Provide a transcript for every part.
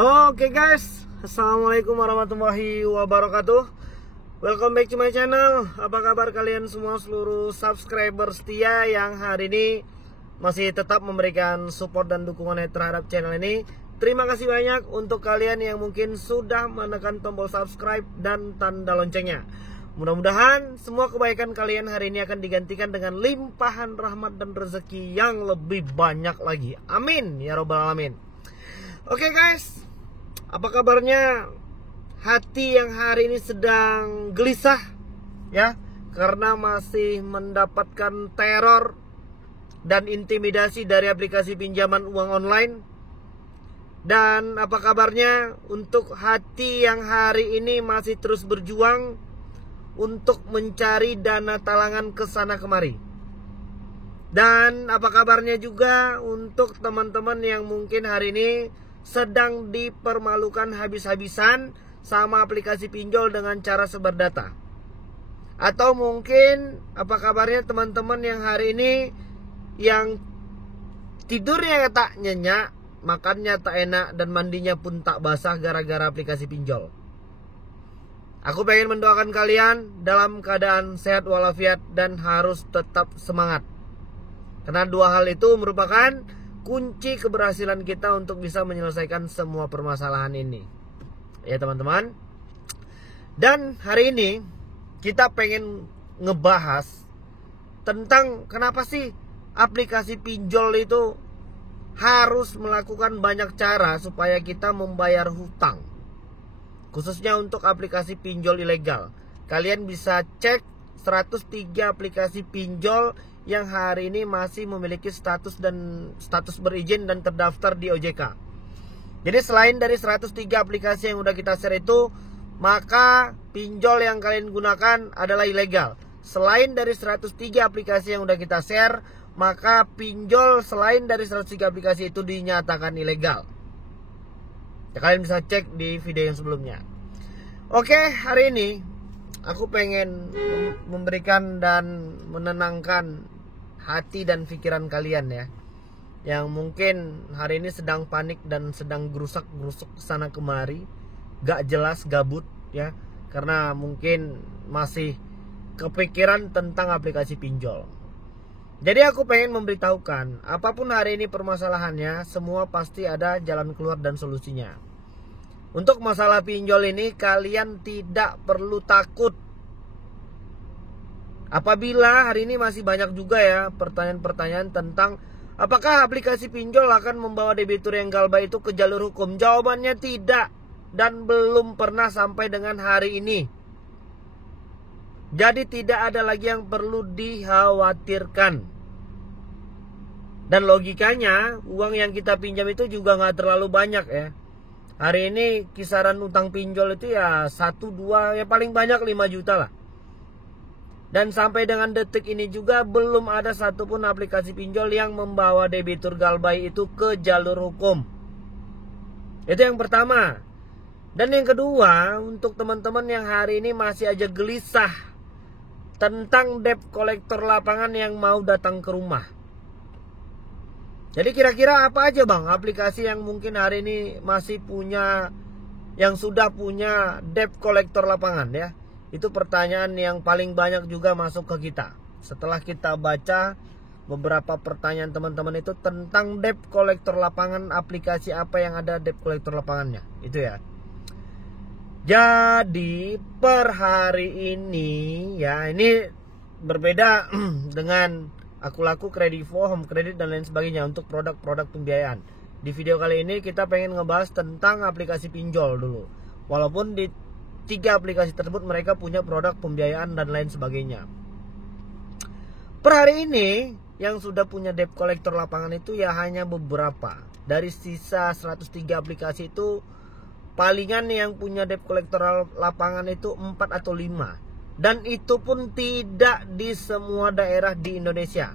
Oke guys, assalamualaikum warahmatullahi wabarakatuh. Welcome back to my channel. Apa kabar kalian semua, seluruh subscriber setia yang hari ini masih tetap memberikan support dan dukungan terhadap channel ini. Terima kasih banyak untuk kalian yang mungkin sudah menekan tombol subscribe dan tanda loncengnya. Mudah-mudahan semua kebaikan kalian hari ini akan digantikan dengan limpahan rahmat dan rezeki yang lebih banyak lagi. Amin ya robbal alamin. Oke guys, apa kabarnya hati yang hari ini sedang gelisah ya, karena masih mendapatkan teror dan intimidasi dari aplikasi pinjaman uang online? Dan apa kabarnya untuk hati yang hari ini masih terus berjuang untuk mencari dana talangan ke sana kemari? Dan apa kabarnya juga untuk teman-teman yang mungkin hari ini sedang dipermalukan habis-habisan sama aplikasi pinjol dengan cara sebar data? Atau mungkin apa kabarnya teman-teman yang hari ini yang tidurnya tak nyenyak, makannya tak enak, dan mandinya pun tak basah gara-gara aplikasi pinjol? Aku pengen mendoakan kalian dalam keadaan sehat walafiat dan harus tetap semangat, karena dua hal itu merupakan kunci keberhasilan kita untuk bisa menyelesaikan semua permasalahan ini, ya teman-teman. Dan hari ini kita pengen ngebahas tentang kenapa sih aplikasi pinjol itu harus melakukan banyak cara supaya kita membayar hutang, khususnya untuk aplikasi pinjol ilegal. Kalian bisa cek 103 aplikasi pinjol yang hari ini masih memiliki status berizin dan terdaftar di OJK. Jadi selain dari 103 aplikasi yang udah kita share itu, maka pinjol yang kalian gunakan adalah ilegal. Selain dari 103 aplikasi yang udah kita share, maka pinjol selain dari 103 aplikasi itu dinyatakan ilegal. Ya, kalian bisa cek di video yang sebelumnya. Oke, hari ini aku pengen memberikan dan menenangkan hati dan pikiran kalian ya, yang mungkin hari ini sedang panik dan sedang gerusak-gerusuk kesana kemari, gak jelas, gabut ya, karena mungkin masih kepikiran tentang aplikasi pinjol. Jadi aku pengen memberitahukan, apapun hari ini permasalahannya, semua pasti ada jalan keluar dan solusinya. Untuk masalah pinjol ini kalian tidak perlu takut. Apabila hari ini masih banyak juga ya pertanyaan-pertanyaan tentang apakah aplikasi pinjol akan membawa debitur yang galbah itu ke jalur hukum? Jawabannya tidak, dan belum pernah sampai dengan hari ini. Jadi tidak ada lagi yang perlu dikhawatirkan. Dan logikanya uang yang kita pinjam itu juga gak terlalu banyak ya. Hari ini kisaran utang pinjol itu ya 1-2, ya paling banyak 5 juta lah. Dan sampai dengan detik ini juga belum ada satupun aplikasi pinjol yang membawa debitur galbah itu ke jalur hukum. Itu yang pertama. Dan yang kedua, untuk teman-teman yang hari ini masih aja gelisah tentang debt collector lapangan yang mau datang ke rumah. Jadi kira-kira apa aja bang aplikasi yang mungkin hari ini masih punya, yang sudah punya debt collector lapangan ya? Itu pertanyaan yang paling banyak juga masuk ke kita setelah kita baca beberapa pertanyaan teman-teman itu tentang debt collector lapangan, aplikasi apa yang ada debt collector lapangannya itu ya. Jadi per hari ini ya, ini berbeda dengan aku laku kredivo, home credit dan lain sebagainya untuk produk-produk pembiayaan. Di video kali ini kita pengen ngebahas tentang aplikasi pinjol dulu. Walaupun di 3 aplikasi tersebut mereka punya produk pembiayaan dan lain sebagainya. Per hari ini yang sudah punya debt collector lapangan itu ya hanya beberapa. Dari sisa 103 aplikasi itu palingan yang punya debt collector lapangan itu 4 atau 5. Dan itu pun tidak di semua daerah di Indonesia.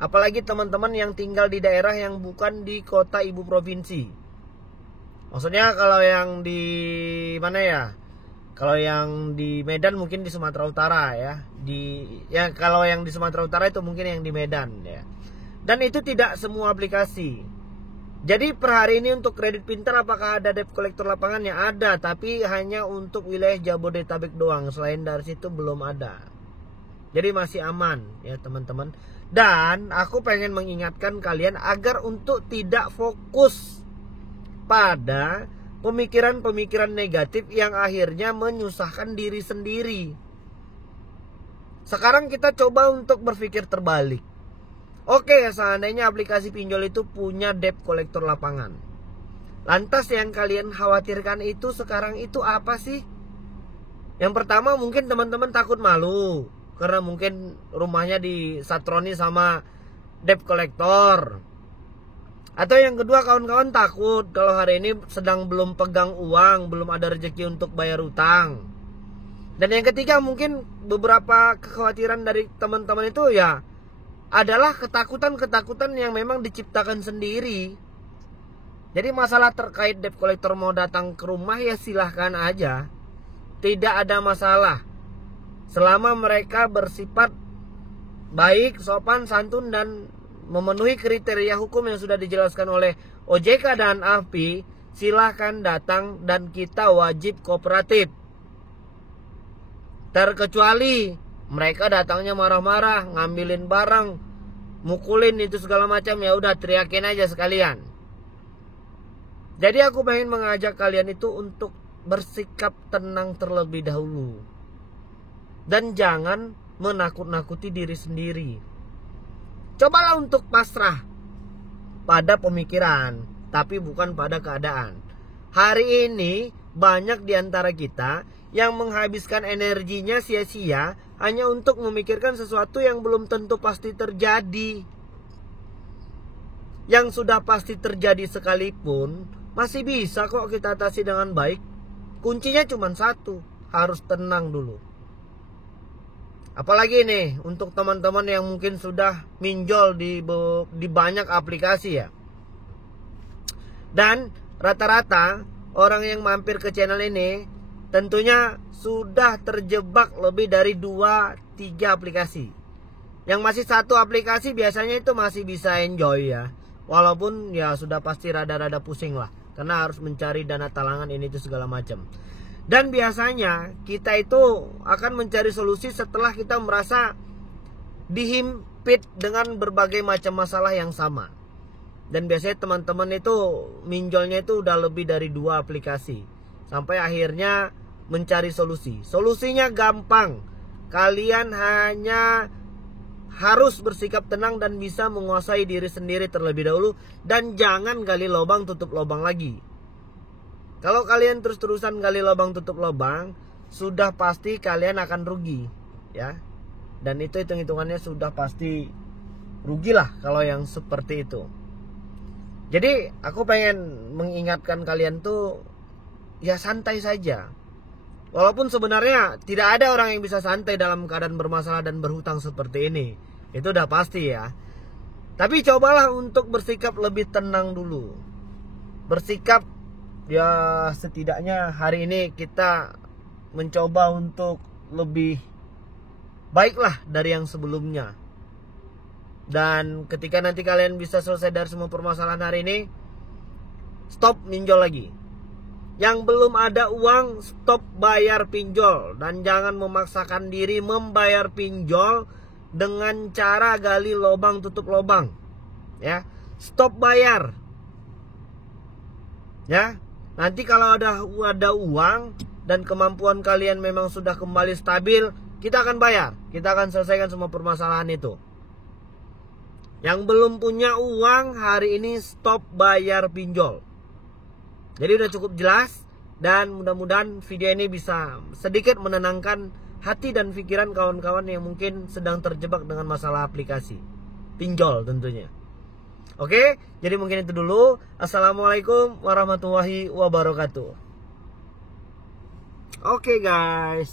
Apalagi teman-teman yang tinggal di daerah yang bukan di kota ibu provinsi. Maksudnya kalau yang di mana ya? Kalau yang di Medan mungkin di Sumatera Utara ya. Kalau yang di Sumatera Utara itu mungkin yang di Medan ya. Dan itu tidak semua aplikasi. Jadi per hari ini untuk kredit pintar apakah ada debt collector lapangannya? Ada, tapi hanya untuk wilayah Jabodetabek doang. Selain dari situ belum ada. Jadi masih aman ya teman-teman. Dan aku pengen mengingatkan kalian agar untuk tidak fokus pada pemikiran-pemikiran negatif yang akhirnya menyusahkan diri sendiri. Sekarang kita coba untuk berpikir terbalik. Oke, seandainya aplikasi pinjol itu punya debt collector lapangan. Lantas yang kalian khawatirkan itu sekarang itu apa sih? Yang pertama mungkin teman-teman takut malu. Karena mungkin rumahnya disatroni sama debt collector. Atau yang kedua kawan-kawan takut kalau hari ini sedang belum pegang uang, belum ada rezeki untuk bayar utang. Dan yang ketiga mungkin beberapa kekhawatiran dari teman-teman itu ya adalah ketakutan-ketakutan yang memang diciptakan sendiri. Jadi masalah terkait debt collector mau datang ke rumah ya silahkan aja. Tidak ada masalah. Selama mereka bersifat baik, sopan, santun dan memenuhi kriteria hukum yang sudah dijelaskan oleh OJK dan AFPI, silahkan datang dan kita wajib kooperatif. Terkecuali mereka datangnya marah-marah, ngambilin barang, mukulin itu segala macam, ya udah teriakin aja sekalian. Jadi aku pengen mengajak kalian itu untuk bersikap tenang terlebih dahulu. Dan jangan menakut-nakuti diri sendiri. Cobalah untuk pasrah pada pemikiran, tapi bukan pada keadaan. Hari ini banyak di antara kita yang menghabiskan energinya sia-sia hanya untuk memikirkan sesuatu yang belum tentu pasti terjadi. Yang sudah pasti terjadi sekalipun masih bisa kok kita atasi dengan baik. Kuncinya cuma satu, harus tenang dulu. Apalagi nih untuk teman-teman yang mungkin sudah minjol di banyak aplikasi ya. Dan rata-rata orang yang mampir ke channel ini tentunya sudah terjebak lebih dari 2-3 aplikasi. Yang masih satu aplikasi biasanya itu masih bisa enjoy ya. Walaupun ya sudah pasti rada-rada pusing lah. Karena harus mencari dana talangan ini itu segala macam. Dan biasanya kita itu akan mencari solusi setelah kita merasa dihimpit dengan berbagai macam masalah yang sama. Dan biasanya teman-teman itu minjolnya itu udah lebih dari 2 aplikasi. Sampai akhirnya mencari solusi. Solusinya gampang. Kalian hanya harus bersikap tenang dan bisa menguasai diri sendiri terlebih dahulu. Dan jangan gali lubang tutup lubang lagi. Kalau kalian terus-terusan gali lubang tutup lubang, sudah pasti kalian akan rugi, ya. Dan itu hitung-hitungannya sudah pasti rugilah kalau yang seperti itu. Jadi aku pengen mengingatkan kalian tuh ya santai saja. Walaupun sebenarnya tidak ada orang yang bisa santai dalam keadaan bermasalah dan berhutang seperti ini. Itu udah pasti ya. Tapi cobalah untuk bersikap lebih tenang dulu. Bersikap ya setidaknya hari ini kita mencoba untuk lebih baiklah dari yang sebelumnya. Dan ketika nanti kalian bisa selesai dari semua permasalahan hari ini, stop minjol lagi. Yang belum ada uang, stop bayar pinjol. Dan jangan memaksakan diri membayar pinjol dengan cara gali lubang tutup lubang. Ya, stop bayar. Ya, nanti kalau ada uang dan kemampuan kalian memang sudah kembali stabil, kita akan bayar. Kita akan selesaikan semua permasalahan itu. Yang belum punya uang hari ini stop bayar pinjol. Jadi udah cukup jelas. Dan mudah-mudahan video ini bisa sedikit menenangkan hati dan pikiran kawan-kawan yang mungkin sedang terjebak dengan masalah aplikasi pinjol tentunya. Oke, jadi mungkin itu dulu. Assalamualaikum warahmatullahi wabarakatuh. Oke guys.